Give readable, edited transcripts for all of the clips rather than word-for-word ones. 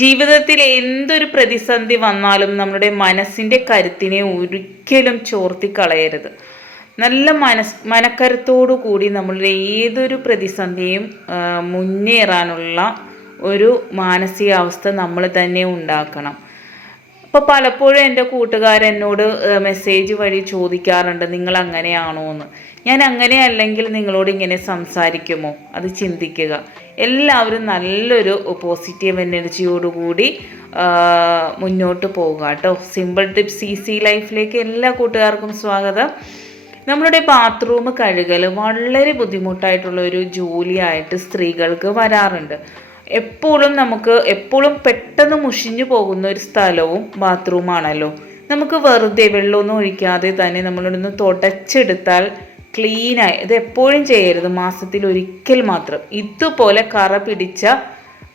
ജീവിതത്തിൽ എന്തൊരു പ്രതിസന്ധി വന്നാലും നമ്മുടെ മനസ്സിൻ്റെ കരുത്തിനെ ഒരിക്കലും ചോർത്തിക്കളയരുത്. നല്ല മനക്കരുത്തോടു കൂടി നമ്മളുടെ ഏതൊരു പ്രതിസന്ധിയും മുന്നേറാനുള്ള ഒരു മാനസികാവസ്ഥ നമ്മൾ തന്നെ ഉണ്ടാക്കണം. അപ്പോൾ പലപ്പോഴും എൻ്റെ കൂട്ടുകാരെന്നോട് മെസ്സേജ് വഴി ചോദിക്കാറുണ്ട്, നിങ്ങൾ അങ്ങനെയാണോ എന്ന്. ഞാൻ അങ്ങനെ അല്ലെങ്കിൽ നിങ്ങളോട് ഇങ്ങനെ സംസാരിക്കുമോ? അത് ചിന്തിക്കുക. എല്ലാവരും നല്ലൊരു പോസിറ്റീവ് എനർജിയോടുകൂടി മുന്നോട്ട് പോകുക കേട്ടോ. സിമ്പിൾ ടിപ്സ് ഈസി ലൈഫിലേക്ക് എല്ലാ കൂട്ടുകാർക്കും സ്വാഗതം. നമ്മളുടെ ബാത്റൂം കഴുകൽ വളരെ ബുദ്ധിമുട്ടായിട്ടുള്ള ഒരു ജോലിയായിട്ട് സ്ത്രീകൾക്ക് വരാറുണ്ട്. എപ്പോഴും പെട്ടെന്ന് മുഷിഞ്ഞു പോകുന്ന ഒരു സ്ഥലവും ബാത്റൂമാണല്ലോ. നമുക്ക് വെറുതെ വെള്ളമൊന്നും ഒഴിക്കാതെ തന്നെ നമ്മളിവിടുന്ന് തുടച്ചെടുത്താൽ ക്ലീനായി. ഇത് എപ്പോഴും ചെയ്യരുത്, മാസത്തിൽ ഒരിക്കൽ മാത്രം. ഇതുപോലെ കറ പിടിച്ച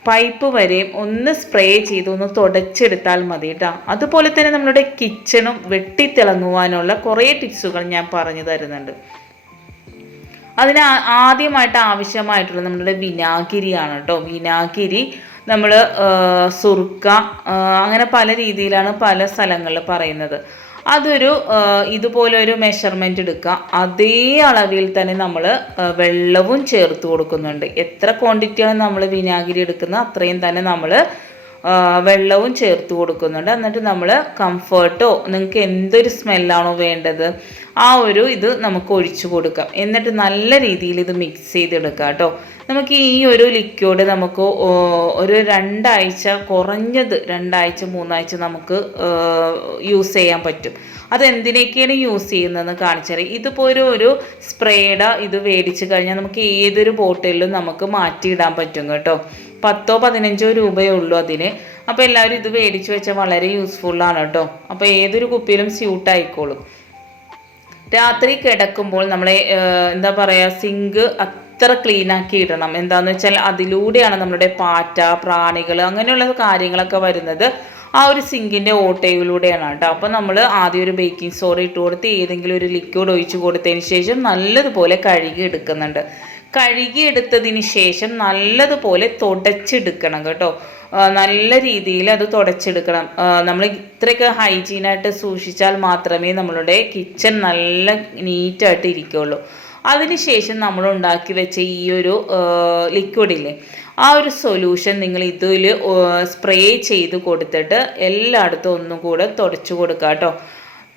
പൈപ്പ് വരെയും ഒന്ന് സ്പ്രേ ചെയ്ത് ഒന്ന് തുടച്ചെടുത്താൽ മതി കേട്ടോ. അതുപോലെ തന്നെ നമ്മളുടെ കിച്ചണും വെട്ടിത്തിളങ്ങുവാനുള്ള കുറേ ടിപ്സുകൾ ഞാൻ പറഞ്ഞു തരുന്നുണ്ട്. അതിന് ആദ്യമായിട്ട് ആവശ്യമായിട്ടുള്ള നമ്മളുടെ വിനാഗിരിയാണ് കേട്ടോ. വിനാഗിരി നമ്മൾ സുർക്ക അങ്ങനെ പല രീതിയിലാണ് പല സ്ഥലങ്ങളിൽ പറയുന്നത്. അതൊരു ഇതുപോലെ ഒരു മെഷർമെൻ്റ് എടുക്കുക. അതേ അളവിൽ തന്നെ നമ്മൾ വെള്ളവും ചേർത്ത് കൊടുക്കുന്നുണ്ട്. എത്ര ക്വാണ്ടിറ്റിയാണ് നമ്മൾ വിനാഗിരി എടുക്കുന്നത് അത്രയും തന്നെ നമ്മൾ വെള്ളവും ചേർത്ത് കൊടുക്കുന്നുണ്ട്. എന്നിട്ട് നമ്മൾ കംഫർട്ടോ നിങ്ങൾക്ക് എന്തൊരു സ്മെല്ലാണോ വേണ്ടത് ആ ഒരു ഇത് നമുക്ക് ഒഴിച്ചു കൊടുക്കാം. എന്നിട്ട് നല്ല രീതിയിൽ ഇത് മിക്സ് ചെയ്തെടുക്കാം കേട്ടോ. നമുക്ക് ഈ ഒരു ലിക്വിഡ് നമുക്ക് ഒരു കുറഞ്ഞത് 2-3 നമുക്ക് യൂസ് ചെയ്യാൻ പറ്റും. അതെന്തിനൊക്കെയാണ് യൂസ് ചെയ്യുന്നതെന്ന് കാണിച്ചാൽ, ഇതിപ്പോൾ ഒരു സ്പ്രേയുടെ ഇത് മേടിച്ച് കഴിഞ്ഞാൽ നമുക്ക് ഏതൊരു ബോട്ടിലും നമുക്ക് മാറ്റിയിടാൻ പറ്റും കേട്ടോ. 10-15 രൂപയേ ഉള്ളൂ അതിന്. അപ്പോൾ എല്ലാവരും ഇത് മേടിച്ച് വെച്ചാൽ വളരെ യൂസ്ഫുള്ളാണ് കേട്ടോ. അപ്പോൾ ഏതൊരു കുപ്പിയിലും സ്യൂട്ടായിക്കോളും. രാത്രി കിടക്കുമ്പോൾ നമ്മളെ എന്താ പറയുക, സിങ്ക് അത്ര ക്ലീനാക്കി ഇടണം. എന്താണെന്ന് വെച്ചാൽ അതിലൂടെയാണ് നമ്മുടെ പാറ്റ, പ്രാണികൾ അങ്ങനെയുള്ള കാര്യങ്ങളൊക്കെ വരുന്നത്. ആ ഒരു സിങ്കിൻ്റെ ഓട്ടയിലൂടെയാണ് കേട്ടോ. അപ്പോൾ നമ്മൾ ആദ്യം ഒരു ബേക്കിംഗ് സോഡ ഇട്ട് കൊടുത്ത് ഏതെങ്കിലും ഒരു ലിക്വിഡ് ഒഴിച്ച് കൊടുത്തതിന് ശേഷം നല്ലതുപോലെ കഴുകി എടുക്കുന്നുണ്ട്. കഴുകിയെടുത്തതിന് ശേഷം നല്ലതുപോലെ തുടച്ചെടുക്കണം കേട്ടോ. നല്ല രീതിയിൽ അത് തുടച്ചെടുക്കണം. നമ്മൾ ഇത്രയൊക്കെ ഹൈജീനായിട്ട് സൂക്ഷിച്ചാൽ മാത്രമേ നമ്മളുടെ കിച്ചൺ നല്ല നീറ്റായിട്ട് ഇരിക്കുകയുള്ളൂ. അതിനുശേഷം നമ്മൾ ഉണ്ടാക്കി വെച്ച ഈ ഒരു ലിക്വിഡില്ലേ, ആ ഒരു സൊല്യൂഷൻ നിങ്ങൾ ഇതിൽ സ്പ്രേ ചെയ്ത് കൊടുത്തിട്ട് എല്ലായിടത്തും ഒന്നും കൂടെ തുടച്ചു കൊടുക്കുക കേട്ടോ.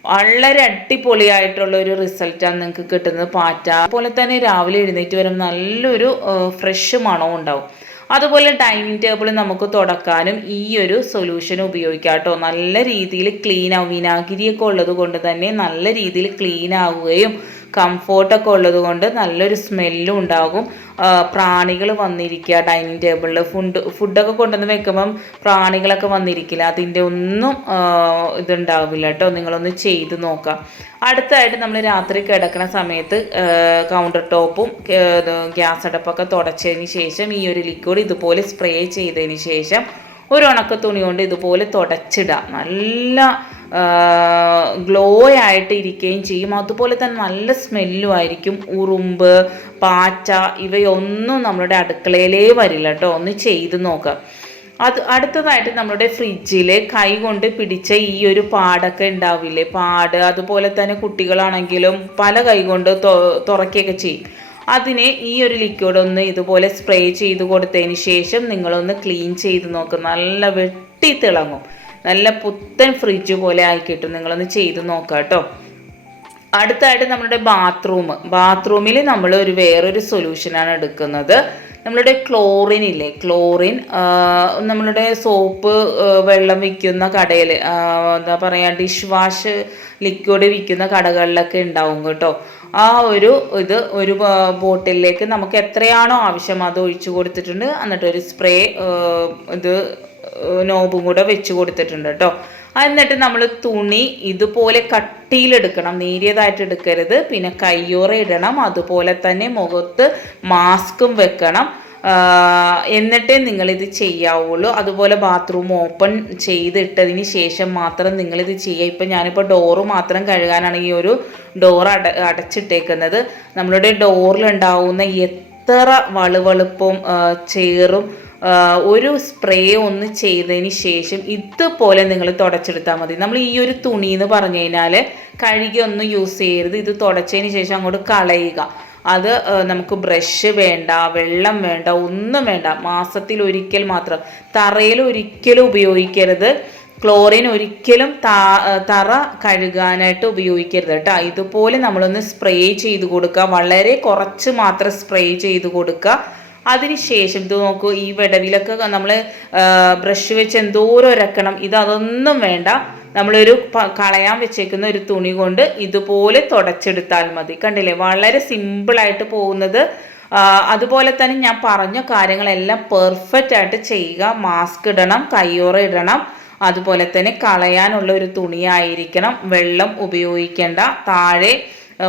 വളരെ അടിപൊളിയായിട്ടുള്ള ഒരു റിസൾട്ടാണ് നിങ്ങൾക്ക് കിട്ടുന്നത്. പാറ്റ അതുപോലെ തന്നെ രാവിലെ എഴുന്നേറ്റ് വരുമ്പോൾ നല്ലൊരു ഫ്രഷ് മണവും ഉണ്ടാവും. അതുപോലെ ഡൈനിങ് ടേബിൾ നമുക്ക് തുടക്കാനും ഈ ഒരു സൊല്യൂഷൻ ഉപയോഗിക്കാം കേട്ടോ. നല്ല രീതിയിൽ ക്ലീൻ ആവും. വിനാഗിരിയൊക്കെ ഉള്ളത് കൊണ്ട് തന്നെ നല്ല രീതിയിൽ ക്ലീൻ ആവുകയും കംഫോർട്ടൊക്കെ ഉള്ളത് കൊണ്ട് നല്ലൊരു സ്മെല്ലും ഉണ്ടാകും. പ്രാണികൾ വന്നിരിക്കുക ഡൈനിങ് ടേബിളിൽ, ഫുഡൊക്കെ കൊണ്ടുവന്ന് വെക്കുമ്പം പ്രാണികളൊക്കെ വന്നിരിക്കില്ല, അതിൻ്റെ ഒന്നും ഇതുണ്ടാവില്ല കേട്ടോ. നിങ്ങളൊന്ന് ചെയ്ത് നോക്കാം. അടുത്തായിട്ട് നമ്മൾ രാത്രി കിടക്കുന്ന സമയത്ത് കൗണ്ടർ ടോപ്പും ഗ്യാസ് അടുപ്പൊക്കെ തുടച്ചതിന് ശേഷം ഈ ഒരു ലിക്വിഡ് ഇതുപോലെ സ്പ്രേ ചെയ്തതിന് ശേഷം ഒരു ഉണക്ക തുണി കൊണ്ട് ഇതുപോലെ തുടച്ചിടുക. നല്ല ഗ്ലോ ആയിട്ട് ഇരിക്കുകയും ചെയ്യും. അതുപോലെ തന്നെ നല്ല സ്മെല്ലും ആയിരിക്കും. ഉറുമ്പ്, പാറ്റ ഇവയൊന്നും നമ്മുടെ അടുക്കളയിലേ വരില്ല കേട്ടോ. ഒന്ന് ചെയ്ത് നോക്കാം. അടുത്തതായിട്ട് നമ്മുടെ ഫ്രിഡ്ജിൽ കൈ കൊണ്ട് പിടിച്ച ഈ ഒരു പാടൊക്കെ ഉണ്ടാവില്ലേ, പാട്, അതുപോലെ തന്നെ കുട്ടികളാണെങ്കിലും പല കൈ കൊണ്ട് തുറക്കുകയൊക്കെ ചെയ്യും. അതിനെ ഈ ഒരു ലിക്വിഡ് ഒന്ന് ഇതുപോലെ സ്പ്രേ ചെയ്ത് കൊടുത്തതിന് ശേഷം നിങ്ങളൊന്ന് ക്ലീൻ ചെയ്ത് നോക്കുക. നല്ല വെട്ടി തിളങ്ങും. നല്ല പുത്തൻ ഫ്രിഡ്ജ് പോലെ ആയി കിട്ടും. നിങ്ങളൊന്ന് ചെയ്ത് നോക്കാം കേട്ടോ. അടുത്തായിട്ട് നമ്മുടെ ബാത്റൂമിൽ നമ്മൾ വേറൊരു സൊല്യൂഷനാണ് എടുക്കുന്നത്. നമ്മളുടെ ക്ലോറിൻ നമ്മളുടെ സോപ്പ് വെള്ളം വിൽക്കുന്ന കടയിൽ എന്താ പറയുക, ഡിഷ് വാഷ് ലിക്വിഡ് വിൽക്കുന്ന കടകളിലൊക്കെ ഉണ്ടാവും കേട്ടോ. ആ ഒരു ബോട്ടിലേക്ക് നമുക്ക് എത്രയാണോ ആവശ്യം അത് ഒഴിച്ചു കൊടുത്തിട്ടുണ്ട്. എന്നിട്ട് ഒരു സ്പ്രേ നോബും കൂടെ വെച്ച് കൊടുത്തിട്ടുണ്ട് കേട്ടോ. എന്നിട്ട് നമ്മൾ തുണി ഇതുപോലെ കട്ടിയിലെടുക്കണം, നേരിയതായിട്ട് എടുക്കരുത്. പിന്നെ കയ്യോറ ഇടണം. അതുപോലെ തന്നെ മുഖത്ത് മാസ്കും വെക്കണം. എന്നിട്ടേ നിങ്ങളിത് ചെയ്യാവുള്ളൂ. അതുപോലെ ബാത്റൂം ഓപ്പൺ ചെയ്തിട്ടതിന് ശേഷം മാത്രം നിങ്ങളിത് ചെയ്യുക. ഇപ്പം ഞാനിപ്പോൾ ഡോറ് മാത്രം കഴുകാനാണ് ഈ ഒരു ഡോർ അടച്ചിട്ടേക്കുന്നത്. നമ്മളുടെ ഡോറിലുണ്ടാവുന്ന എത്ര വളുവളുപ്പും ചേറും ഒരു സ്പ്രേ ഒന്ന് ചെയ്തതിന് ശേഷം ഇതുപോലെ നിങ്ങൾ തുടച്ചെടുത്താൽ മതി. നമ്മൾ ഈ ഒരു തുണി എന്ന് പറഞ്ഞു കഴിഞ്ഞാൽ കഴുകി ഒന്നും യൂസ് ചെയ്യരുത്. ഇത് തുടച്ചതിന് ശേഷം അങ്ങോട്ട് കളയുക. അത് നമുക്ക് ബ്രഷ് വേണ്ട, വെള്ളം വേണ്ട, ഒന്നും വേണ്ട. മാസത്തിൽ ഒരിക്കൽ മാത്രം. തറയിൽ ഒരിക്കലും ഉപയോഗിക്കരുത്. ക്ലോറിൻ ഒരിക്കലും തറ കഴുകാനായിട്ട് ഉപയോഗിക്കരുത് കേട്ടോ. ഇതുപോലെ നമ്മളൊന്ന് സ്പ്രേ ചെയ്ത് കൊടുക്കുക. വളരെ കുറച്ച് മാത്രം സ്പ്രേ ചെയ്ത് കൊടുക്കുക. അതിനുശേഷം ഇത് നോക്കൂ, ഈ വിടവിലൊക്കെ നമ്മൾ ബ്രഷ് വെച്ച് എന്തോരം ഉരക്കണം. അതൊന്നും വേണ്ട. നമ്മളൊരു കളയാൻ വെച്ചേക്കുന്ന ഒരു തുണി കൊണ്ട് ഇതുപോലെ തുടച്ചെടുത്താൽ മതി. കണ്ടില്ലേ, വളരെ സിമ്പിളായിട്ട് പോകുന്നത്. അതുപോലെ തന്നെ ഞാൻ പറഞ്ഞ കാര്യങ്ങളെല്ലാം പെർഫെക്റ്റ് ആയിട്ട് ചെയ്യുക. മാസ്ക് ഇടണം, കയ്യോറ ഇടണം. അതുപോലെ തന്നെ കളയാനുള്ള ഒരു തുണിയായിരിക്കണം. വെള്ളം ഉപയോഗിക്കേണ്ട. താഴെ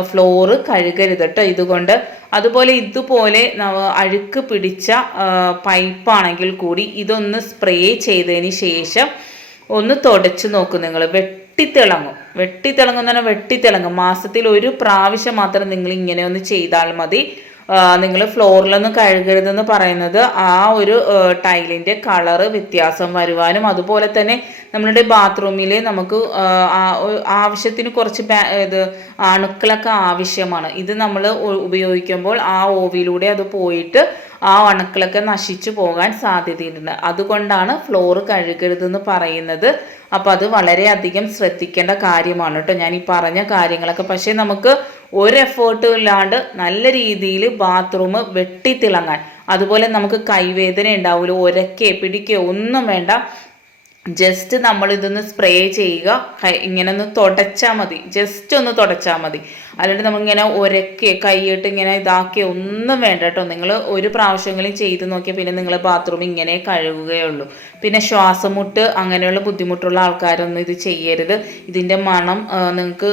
ഫ്ലോറ് കഴുകരുത് കേട്ടോ ഇതുകൊണ്ട്. അതുപോലെ ഇതുപോലെ അഴുക്ക് പിടിച്ച പൈപ്പാണെങ്കിൽ കൂടി ഇതൊന്ന് സ്പ്രേ ചെയ്തതിന് ശേഷം ഒന്ന് തുടച്ച് നോക്കും. നിങ്ങൾ വെട്ടിത്തിളങ്ങും എന്ന് പറഞ്ഞാൽ വെട്ടിത്തിളങ്ങും. മാസത്തിൽ ഒരു പ്രാവശ്യം മാത്രം നിങ്ങൾ ഇങ്ങനെ ഒന്ന് ചെയ്താൽ മതി. നിങ്ങൾ ഫ്ലോറിലൊന്നും കഴുകരുതെന്ന് പറയുന്നത് ആ ഒരു ടൈലിൻ്റെ കളറ് വ്യത്യാസം വരുവാനും, അതുപോലെ തന്നെ നമ്മളുടെ ബാത്റൂമിൽ നമുക്ക് ആവശ്യത്തിന് കുറച്ച് അണുക്കളൊക്കെ ആവശ്യമാണ്. ഇത് നമ്മൾ ഉപയോഗിക്കുമ്പോൾ ആ ഓവിലൂടെ അത് പോയിട്ട് ആ അണുക്കളൊക്കെ നശിച്ചു പോകാൻ സാധ്യതയുണ്ട്. അതുകൊണ്ടാണ് ഫ്ലോറ് കഴുകരുതെന്ന് പറയുന്നത്. അപ്പോൾ അത് വളരെയധികം ശ്രദ്ധിക്കേണ്ട കാര്യമാണ് കേട്ടോ ഞാൻ ഈ പറഞ്ഞ കാര്യങ്ങളൊക്കെ. പക്ഷേ നമുക്ക് ഒരു എഫേർട്ടും ഇല്ലാണ്ട് നല്ല രീതിയിൽ ബാത്റൂം വെട്ടിത്തിളങ്ങാൻ, അതുപോലെ നമുക്ക് കൈവേദന ഉണ്ടാവില്ല, ഒരക്കേ പിടിക്കുകയോ ഒന്നും വേണ്ട. ജസ്റ്റ് നമ്മൾ ഇതൊന്ന് സ്പ്രേ ചെയ്യുക. ഇങ്ങനെ ഒന്ന് തുടച്ചാൽ മതി, ജസ്റ്റ് ഒന്ന് തുടച്ചാൽ മതി. അല്ലാണ്ട് നമ്മളിങ്ങനെ ഒരക്കെ കൈയിട്ട് ഇങ്ങനെ ഇതാക്കിയ ഒന്നും വേണ്ട കേട്ടോ. നിങ്ങൾ ഒരു പ്രാവശ്യമെങ്കിലും ചെയ്ത് നോക്കിയാൽ പിന്നെ നിങ്ങൾ ബാത്റൂം ഇങ്ങനെ കഴുകുകയുള്ളൂ. പിന്നെ ശ്വാസമുട്ട് അങ്ങനെയുള്ള ബുദ്ധിമുട്ടുള്ള ആൾക്കാരൊന്നും ഇത് ചെയ്യരുത്. ഇതിൻ്റെ മണം നിങ്ങൾക്ക്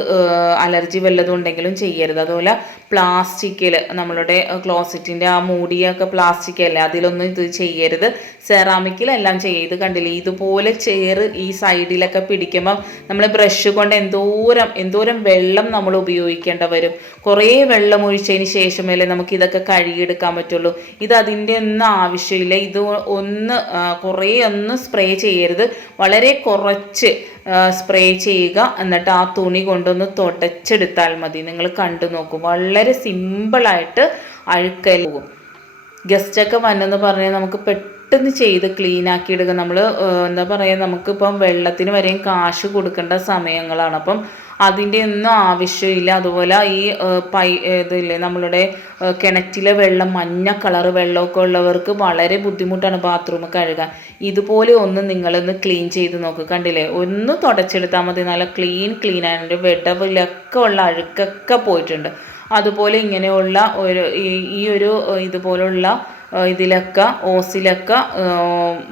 അലർജി വല്ലതും ഉണ്ടെങ്കിലും ചെയ്യരുത്. അതുപോലെ പ്ലാസ്റ്റിക്കിൽ നമ്മളുടെ ക്ലോസറ്റിൻ്റെ ആ മൂടിയൊക്കെ പ്ലാസ്റ്റിക് അല്ലേ, അതിലൊന്നും ഇത് ചെയ്യരുത്. സെറാമിക്കിലെല്ലാം ചെയ്ത് കണ്ടില്ലേ, ഇതുപോലെ ചേറ് ഈ സൈഡിലൊക്കെ പിടിക്കുമ്പം നമ്മൾ ബ്രഷ് കൊണ്ട് എന്തോരം വെള്ളം നമ്മൾ ഉപയോഗിക്കേണ്ട വരും. കുറേ വെള്ളം ഒഴിച്ചതിന് ശേഷമല്ലേ നമുക്ക് ഇതൊക്കെ കഴുകിയെടുക്കാൻ പറ്റുള്ളൂ. അതിൻ്റെ ഒന്നും ആവശ്യമില്ല. ഇത് കുറേ ഒന്നും സ്പ്രേ ചെയ്യരുത്. വളരെ കുറച്ച് സ്പ്രേ ചെയ്യുക. എന്നിട്ട് ആ തുണി കൊണ്ടൊന്ന് തുടച്ചെടുത്താൽ മതി. നിങ്ങൾ കണ്ടു നോക്കും, വളരെ സിമ്പിളായിട്ട് അഴുക്കൽ പോകും. ഗസ്റ്റൊക്കെ വന്നെന്ന് പറഞ്ഞാൽ നമുക്ക് പെട്ടെന്ന് ചെയ്ത് ക്ലീൻ ആക്കി എടുക്കുക. നമ്മൾ എന്താ പറയുക, നമുക്കിപ്പം വെള്ളത്തിന് വരെയും കാശ് കൊടുക്കേണ്ട സമയങ്ങളാണ്. അപ്പം അതിൻ്റെ ഒന്നും ആവശ്യമില്ല. അതുപോലെ ഈ ഇതില്ലേ നമ്മളുടെ കിണറ്റിലെ വെള്ളം, മഞ്ഞ കളറ് വെള്ളമൊക്കെ ഉള്ളവർക്ക് വളരെ ബുദ്ധിമുട്ടാണ് ബാത്റൂം കഴുകാൻ. ഇതുപോലെ ഒന്ന് നിങ്ങളൊന്ന് ക്ലീൻ ചെയ്ത് നോക്കുക. കണ്ടില്ലേ, ഒന്ന് തുടച്ചെടുത്താൽ മതി. നല്ല ക്ലീൻ ആയിട്ട് വെടവിലൊക്കെ ഉള്ള അഴുക്കൊക്കെ പോയിട്ടുണ്ട്. അതുപോലെ ഇങ്ങനെയുള്ള ഈ ഒരു ഇതുപോലുള്ള ഇതിലൊക്കെ ഓസിലൊക്കെ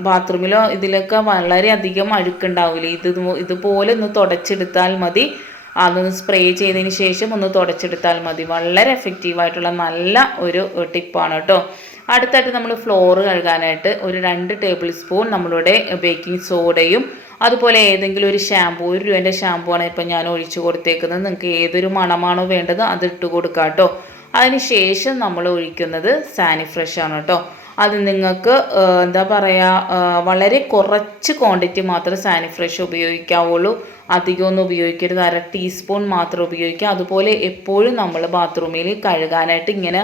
ബാത്റൂമിലോ ഇതിലൊക്കെ വളരെയധികം അഴുക്കുണ്ടാവില്ലേ. ഇതുപോലെ ഒന്ന് തുടച്ചെടുത്താൽ മതി. അതൊന്ന് സ്പ്രേ ചെയ്തതിന് ശേഷം ഒന്ന് തുടച്ചെടുത്താൽ മതി. വളരെ എഫക്റ്റീവായിട്ടുള്ള നല്ല ഒരു ടിപ്പാണ് കേട്ടോ. അടുത്തായിട്ട് നമ്മൾ ഫ്ലോർ കഴുകാനായിട്ട് ഒരു 2 ടേബിൾ സ്പൂൺ നമ്മളുടെ ബേക്കിംഗ് സോഡയും അതുപോലെ ഏതെങ്കിലും ഒരു ഷാമ്പൂ, 1 രൂപേൻ്റെ ഷാമ്പൂ ആണ് ഇപ്പം ഞാൻ ഒഴിച്ചു കൊടുത്തേക്കുന്നത്. നിങ്ങൾക്ക് ഏതൊരു മണമാണോ വേണ്ടത് അത് ഇട്ട് കൊടുക്കാം കേട്ടോ. അതിന് ശേഷം നമ്മൾ ഒഴിക്കുന്നത് സാനിഫ്രഷ് ആണ് കേട്ടോ. അത് നിങ്ങൾക്ക് എന്താ പറയുക, വളരെ കുറച്ച് ക്വാണ്ടിറ്റി മാത്രമേ സാനിഫ്രഷ് ഉപയോഗിക്കാവുള്ളൂ. അധികമൊന്നും ഉപയോഗിക്കരുത്. 1/2 ടീസ്പൂൺ മാത്രം ഉപയോഗിക്കുക. അതുപോലെ എപ്പോഴും നമ്മൾ ബാത്റൂമിൽ കഴുകാനായിട്ട് ഇങ്ങനെ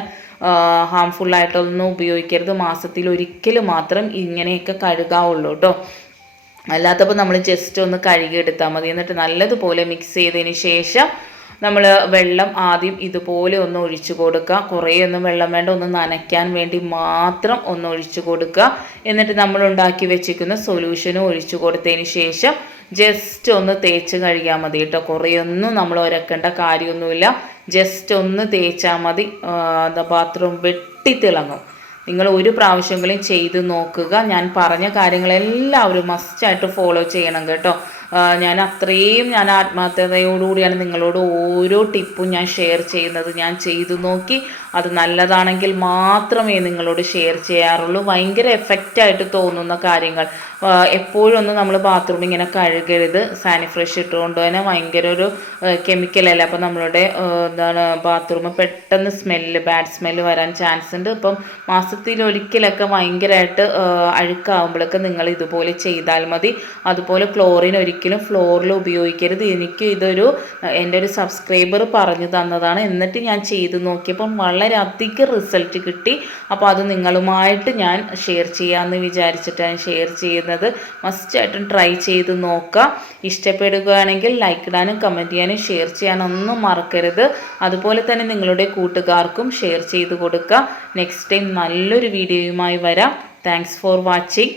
ഹാംഫുള്ളായിട്ടൊന്നും ഉപയോഗിക്കരുത്. മാസത്തിൽ ഒരിക്കൽ മാത്രം ഇങ്ങനെയൊക്കെ കഴുകാവുള്ളൂ കേട്ടോ. അല്ലാത്തപ്പോൾ നമ്മൾ ജസ്റ്റ് ഒന്ന് കഴുകിയെടുത്താൽ മതി. എന്നിട്ട് നല്ലതുപോലെ മിക്സ് ചെയ്തതിന് ശേഷം നമ്മൾ വെള്ളം ആദ്യം ഇതുപോലെ ഒന്ന് ഒഴിച്ചു കൊടുക്കുക. കുറേയൊന്നും വെള്ളം വേണ്ട, ഒന്ന് നനയ്ക്കാൻ വേണ്ടി മാത്രം ഒന്ന് ഒഴിച്ചു കൊടുക്കുക. എന്നിട്ട് നമ്മൾ ഉണ്ടാക്കി വെച്ചിരിക്കുന്ന സൊല്യൂഷനും ഒഴിച്ചു കൊടുത്തതിന് ശേഷം ജസ്റ്റ് ഒന്ന് തേച്ച് കഴുകിയാൽ മതി കേട്ടോ. കുറേയൊന്നും നമ്മൾ ഉരക്കേണ്ട കാര്യമൊന്നുമില്ല. ജസ്റ്റ് ഒന്ന് തേച്ചാൽ മതി. ബാത്റൂം വെട്ടിത്തിളങ്ങും. നിങ്ങൾ ഒരു പ്രാവശ്യമെങ്കിലും ചെയ്ത് നോക്കുക. ഞാൻ പറഞ്ഞ കാര്യങ്ങളെല്ലാവരും മസ്റ്റായിട്ട് ഫോളോ ചെയ്യണം കേട്ടോ. ഞാൻ ആത്മാർത്ഥതയോടുകൂടിയാണ് നിങ്ങളോട് ഓരോ ടിപ്പും ഞാൻ ഷെയർ ചെയ്യുന്നത്. ഞാൻ ചെയ്തു നോക്കി അത് നല്ലതാണെങ്കിൽ മാത്രമേ നിങ്ങളോട് ഷെയർ ചെയ്യാറുള്ളൂ. ഭയങ്കര എഫക്റ്റായിട്ട് തോന്നുന്ന കാര്യങ്ങൾ, എപ്പോഴും ഒന്നും നമ്മൾ ബാത്റൂം ഇങ്ങനെ കഴുകരുത്. സാനിഫ്രഷ് ഇട്ടുകൊണ്ട് തന്നെ ഭയങ്കര ഒരു കെമിക്കലല്ല, അപ്പോൾ നമ്മളുടെ എന്താണ് ബാത്റൂം പെട്ടെന്ന് ബാഡ് സ്മെല്ല് വരാൻ ചാൻസ് ഉണ്ട്. ഇപ്പം മാസത്തിൽ ഒരിക്കലൊക്കെ ഭയങ്കരമായിട്ട് അഴുക്കാവുമ്പോഴൊക്കെ നിങ്ങൾ ഇതുപോലെ ചെയ്താൽ മതി. അതുപോലെ ക്ലോറിൻ ഒരിക്കലും ഫ്ലോറിൽ ഉപയോഗിക്കരുത്. എനിക്ക് എൻ്റെ ഒരു സബ്സ്ക്രൈബർ പറഞ്ഞു തന്നതാണ്. എന്നിട്ട് ഞാൻ ചെയ്ത് നോക്കിയപ്പം വളരെയധികം റിസൾട്ട് കിട്ടി. അപ്പോൾ അത് നിങ്ങളുമായിട്ട് ഞാൻ ഷെയർ ചെയ്യാമെന്ന് വിചാരിച്ചിട്ടാണ് ഷെയർ ചെയ്യുന്നത്. മസ്റ്റായിട്ടും ട്രൈ ചെയ്ത് നോക്കുക. ഇഷ്ടപ്പെടുകയാണെങ്കിൽ ലൈക്ക് ഇടാനും കമൻറ്റ് ചെയ്യാനും ഷെയർ ചെയ്യാനൊന്നും മറക്കരുത്. അതുപോലെ തന്നെ നിങ്ങളുടെ കൂട്ടുകാർക്കും ഷെയർ ചെയ്ത് കൊടുക്കുക. നെക്സ്റ്റ് ടൈം നല്ലൊരു വീഡിയോയുമായി വരാം. Thanks for watching.